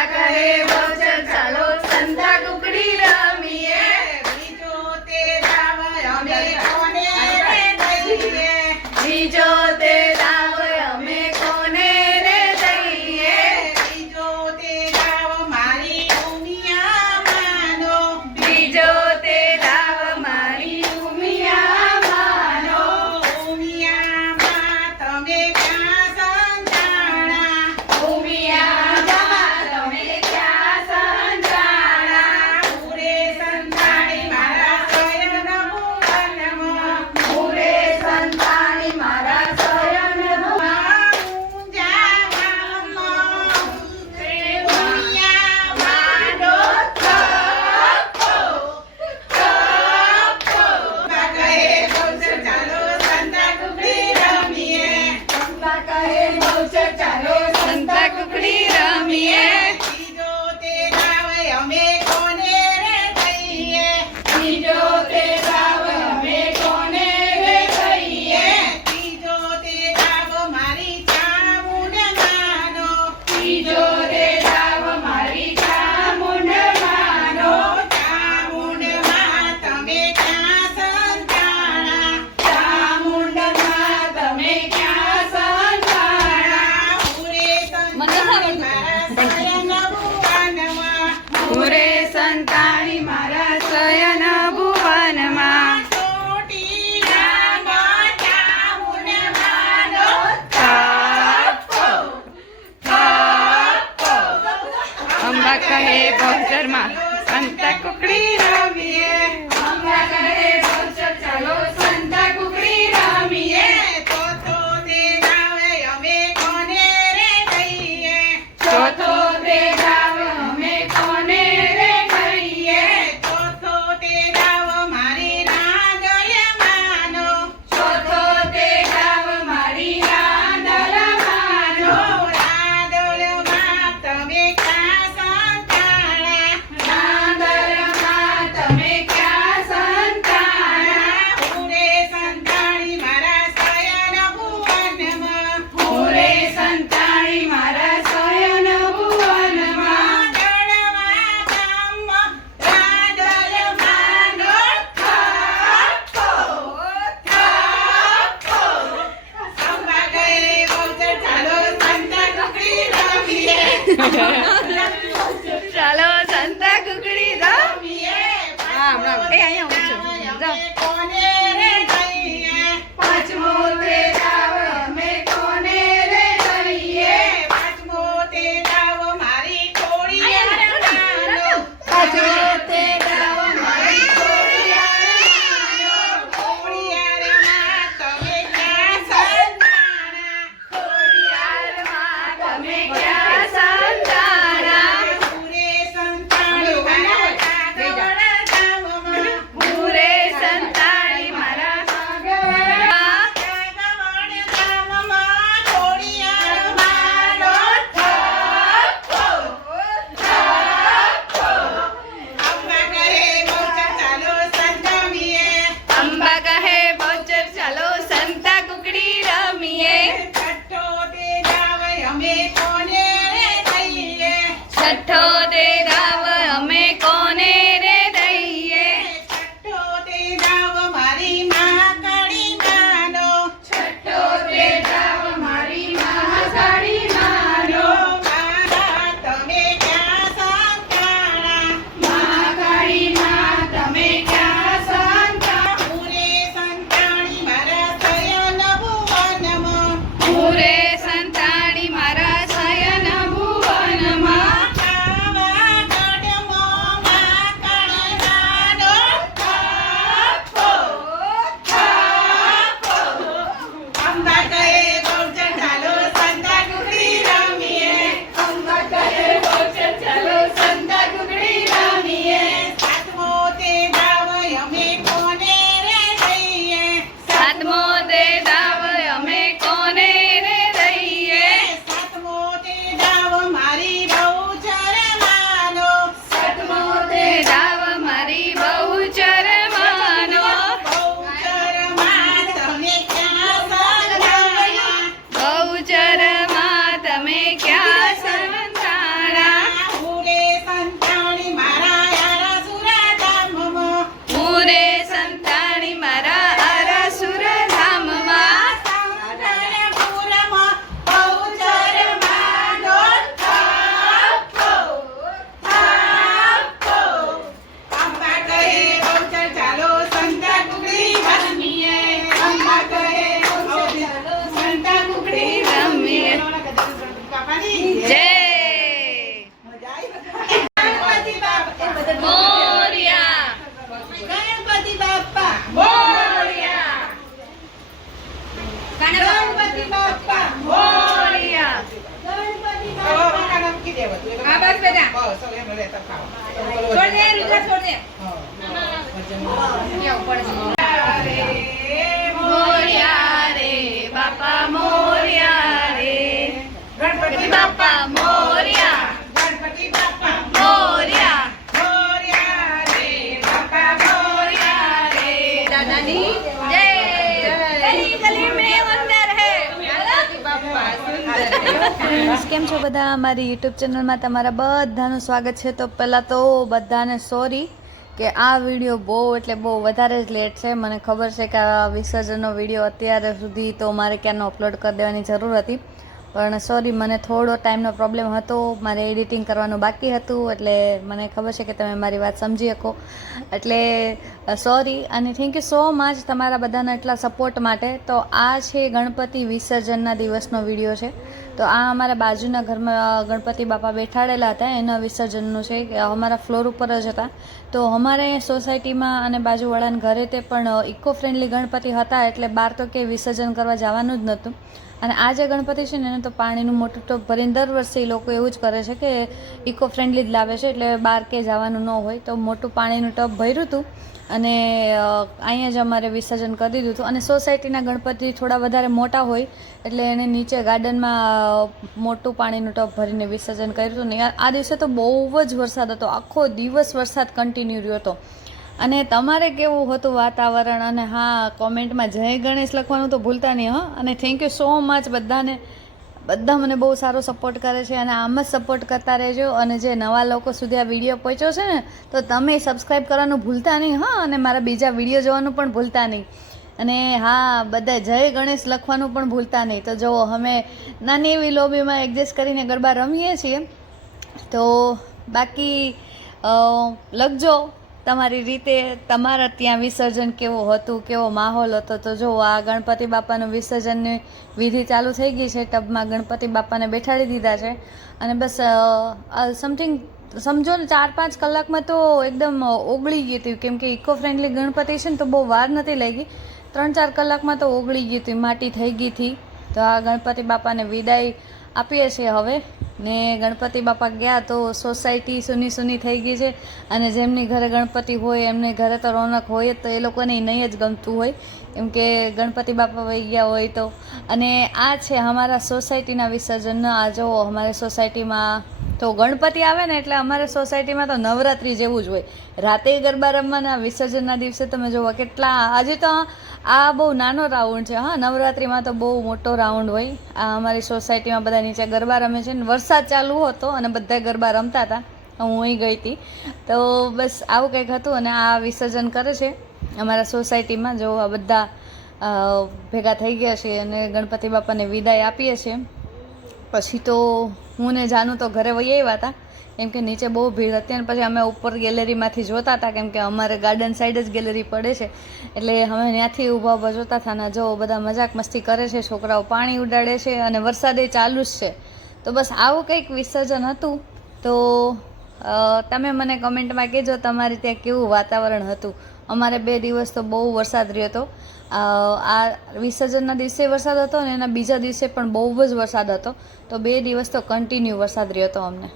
અંબા કહે બહુચર ચાલો સંતા કુકડી રમીએ. બીજો તે દાવ અમે કોને રે દઈએ. બીજો તે દાવ અમે કોને રે દઈએ. બીજો તે દાવ મારી ઉમિયા માનો. બીજો તે દાવ મારી ઉમિયા માનો. ઉમિયામાં તમે ક્યાં સંતાણા. ઉમિયામાં તમે ક્યાં સંતાણા. પૂરે સંતાણી મારા શયન ભુવનમાં. પૂરે સંતાણી મારા શયન ભુવનમાં. ઊંઝા ગામમાં માનો થપ્પો, થપ્પો. અંબા કહે બહુચર ચાલો સંતા કુકડી રમીએ. અંબા કહે બહુચર ચાલો સંતા કુકડી રમીએ. બીજો તે દાવ અમે કોને રે દઈએ. બીજો તે દાવ અમે કોને રે દઈએ. ત્રીજો તે દાવ મારી ચામુંડ માનો. બીજો તે દાવ મારી ચામુંડ માનો. ચામુંડમાં તમે ક્યાં સંતાણા. ચામુંડમાં તમે ક્યાં સંતાણા. પૂરે સંતાણી મારા શયન ભુવનમાં. પૂરે સંતાણી મારા શયન ભુવનમાં. ચોટીલામાં ચામુંડ માનો. થપ્પો, થપ્પો. અંબા કહે બહુચરમાં સંતા કુકડી રમીએ. અંબા કહે બહુચર ચાલો સંતા કુકડી રમીએ. ચોથો તે દાવ અમે કોને રે દઈએ. ચોથો તે દાવ અમે કોને રે દઈએ. ચોથો તે દાવ મારી રાંદલ માનો. ચોથો તે દાવ મારી રાંદલ માનો. રાંદલમાં તમે ક્યાં સંતાણા. રાંદલમાં તમે ક્યાં સંતાણા. પૂરે સંતાણી મારા શયન ભુવનમાં. પૂરે સંતાણી મારા શયન ભુવનમાં. રાંદલમાં ગામમાં રાંદલ માનો. થપ્પો, થપ્પો. અંબા કહે બહુચર ચાલો સંતા કુકડી રમીએ. ચાલો સંતા કુકડી રમીએ. હા, હમણાં. એ અહીંયા ઊભું છે. જાઓ. કોને રે દઈએ. પાંચમો તે દાવ અમે કોને રે દઈએ. પાંચમો તે દાવ મારી ખોડિયાર માનો. પાંચમો તે દાવ મારી ખોડિયાર માનો. ખોડિયારમાં તમે ક્યાં સંતાણા. ખોડિયારમાં તમે ક્યાં સંતાણા. પૂરે સંતાણી મારા કાગવડ ગામમાં. પૂરે સંતાણી મારા સાગરમાં. કાગવડ ગામમાં ખોડિયાર માનો. થપ્પો, થપ્પો. અંબા કહે બહુચર ચાલો સંતમીએ. અંબા કહે બહુચર ચાલો સંતા કુકડી રમીએ. છઠ્ઠો તે દાવ અમે કોને રે દઈએ. છઠ્ઠો તે દાવ અમે કોને રે દઈએ. છઠ્ઠો તે દાવ મારી મહાકાળી માનો. છઠ્ઠો તે દાવ મારી મહાકાળી માનો. મારા તમે ક્યાં સંતાણા. મહાકાળીમાં તમે ક્યાં સંતા. પૂરે સંતાણી મારા શયન ભુવનમાં. પૂરે સંતાણી મારા શયન ભુવનમાં. ખાવા બસ બેટા બસ હવે એમ રહેતા ખાઓ. છોડ દે રુદ્ર છોડ દે હા. કેવું પડશે મોર્યા રે બાપા મોર્યા રે ગણપતિ બાપા મોર્યા ગણપતિ બાપા મોર્યા મોર્યા રે બાપા મોર્યા રે દાદાની જય ગલી ગલી મેં અંદર હે બાપા સુંદર. કેમ છો બધા? મારી યુટ્યુબ ચેનલમાં તમારા બધાનું સ્વાગત છે. તો પહેલાં તો બધાને સોરી કે આ વિડીયો બહુ એટલે બહુ વધારે જ લેટ છે. મને ખબર છે કે આ વિસર્જનનો વિડીયો અત્યારે સુધી તો મારે ક્યારનો અપલોડ કરી દેવાની જરૂર હતી, પણ સોરી, મને થોડો ટાઈમનો પ્રોબ્લેમ હતો. મારે એડિટિંગ કરવાનું બાકી હતું, એટલે મને ખબર છે કે તમે મારી વાત સમજી શકો, એટલે સોરી. અને થેન્ક યુ સો મચ તમારા બધાના એટલા સપોર્ટ માટે. તો આ છે ગણપતિ વિસર્જનના દિવસનો વિડીયો છે. તો આ અમારા બાજુના ઘરમાં ગણપતિ બાપા બેઠાડેલા હતા, એના વિસર્જનનું છે. કે અમારા ફ્લોર ઉપર જ હતા. તો અમારે સોસાયટીમાં અને બાજુવાળાના ઘરે તે પણ ઇકો ફ્રેન્ડલી ગણપતિ હતા, એટલે બહાર તો કે વિસર્જન કરવા જવાનું જ નહોતું. અને આ જે ગણપતિ છે ને એને તો પાણીનું મોટું ટોપ ભરીને દર વર્ષે એ લોકો એવું જ કરે છે કે ઇકો ફ્રેન્ડલી જ લાવે છે, એટલે બહાર કે જવાનું ન હોય. તો મોટું પાણીનું ટબ ભર્યું હતું અને અહીંયા જ અમારે વિસર્જન કરી દીધું હતું. અને સોસાયટીના ગણપતિ થોડા વધારે મોટા હોય એટલે એને નીચે ગાર્ડનમાં મોટું પાણીનું ટબ ભરીને વિસર્જન કર્યું હતું. ને આ દિવસે તો બહુ જ વરસાદ હતો, આખો દિવસ વરસાદ કન્ટિન્યુ રહ્યો હતો. અને તમારે કેવું હતું વાતાવરણ? અને હા, કોમેન્ટમાં જય ગણેશ લખવાનું તો ભૂલતા નહીં હો. અને થેન્ક યુ સો મચ બધાને. બધા મને બહુ સારો સપોર્ટ કરે છે અને આમ જ સપોર્ટ કરતા રહેજો. અને જે નવા લોકો સુધી આ વિડીયો પહોંચ્યો છે ને, તો તમે સબસ્ક્રાઈબ કરવાનું ભૂલતા નહીં હા, અને મારા બીજા વિડીયો જોવાનું પણ ભૂલતા નહીં. અને હા, બધા જય ગણેશ લખવાનું પણ ભૂલતા નહીં. તો જુઓ, અમે નાની એવી લોબીમાં એડજસ્ટ કરીને ગરબા રમીએ છીએ. તો બાકી લખજો તમારી રીતે તમારા ત્યાં વિસર્જન કેવું હતું, કેવો માહોલ હતો. તો જો આ ગણપતિ બાપાનું વિસર્જનની વિધિ ચાલુ થઈ ગઈ છે. ટબમાં ગણપતિ બાપાને બેઠાડી દીધા છે. અને બસ સમથિંગ સમજો ને 4-5 કલાકમાં તો એકદમ ઓગળી ગઈ હતી, કેમ કે ઇકો ફ્રેન્ડલી ગણપતિ છે ને, તો બહુ વાર નથી લાગી. 3-4 કલાકમાં તો ઓગળી ગઈ હતી, માટી થઈ ગઈ હતી. તો આ ગણપતિ બાપાને વિદાય આપીએ છીએ હવે. ને ગણપતિ બાપા ગયા તો સોસાયટી સૂની સૂની થઈ ગઈ છે. અને જેમની ઘરે ગણપતિ હોય એમને ઘરે તો રોનક હોય જ, તો એ લોકોને નહીં જ ગમતું હોય, કેમ કે ગણપતિ બાપા વહી ગયા હોય તો. અને આ છે અમારા સોસાયટીના વિસર્જન. આ જુઓ, અમારી સોસાયટીમાં તો ગણપતિ આવે ને એટલે અમારે સોસાયટીમાં તો નવરાત્રિ જેવું જ હોય. રાતે ગરબા રમવાના, વિસર્જનના દિવસે તમે જુઓ કેટલા. હજી તો આ બહુ નાનો રાઉન્ડ છે હા, નવરાત્રિમાં તો બહુ મોટો રાઉન્ડ હોય. આ અમારી સોસાયટીમાં બધા નીચે ગરબા રમે છે ને વરસાદ ચાલુ હતો અને બધા ગરબા રમતા હતા. હું અહીં ગઈ હતી. તો બસ આવું કંઈક હતું. અને આ વિસર્જન કરે છે અમારા સોસાયટીમાં. જો આ બધા ભેગા થઈ ગયા છે અને ગણપતિ બાપાને વિદાય આપીએ છીએ. પછી તો હું ને જાનું તો ઘરે વહી આવ્યા હતા, કેમ કે નીચે બહુ ભીડ હતી. અને પછી અમે ઉપર ગેલેરીમાંથી જોતા હતા, કેમ કે અમારે ગાર્ડન સાઈડ જ ગેલેરી પડે છે, એટલે અમે ત્યાંથી ઊભા ઊભા જોતા હતા. ને જો બધા મજાક મસ્તી કરે છે, છોકરાઓ પાણી ઉડાડે છે અને વરસાદે ચાલુ જ છે. તો બસ આવું કંઈક વિસર્જન હતું. તો તમે મને કમેન્ટમાં કહેજો તમારે ત્યાં કેવું વાતાવરણ હતું. અમારે 2 દિવસ તો બહુ વરસાદ રહ્યો હતો. આ વિસર્જનના દિવસે વરસાદ હતો અને એના બીજા દિવસે પણ બહુ જ વરસાદ હતો. તો 2 દિવસ તો કન્ટિન્યુ વરસાદ રહ્યો હતો અમને.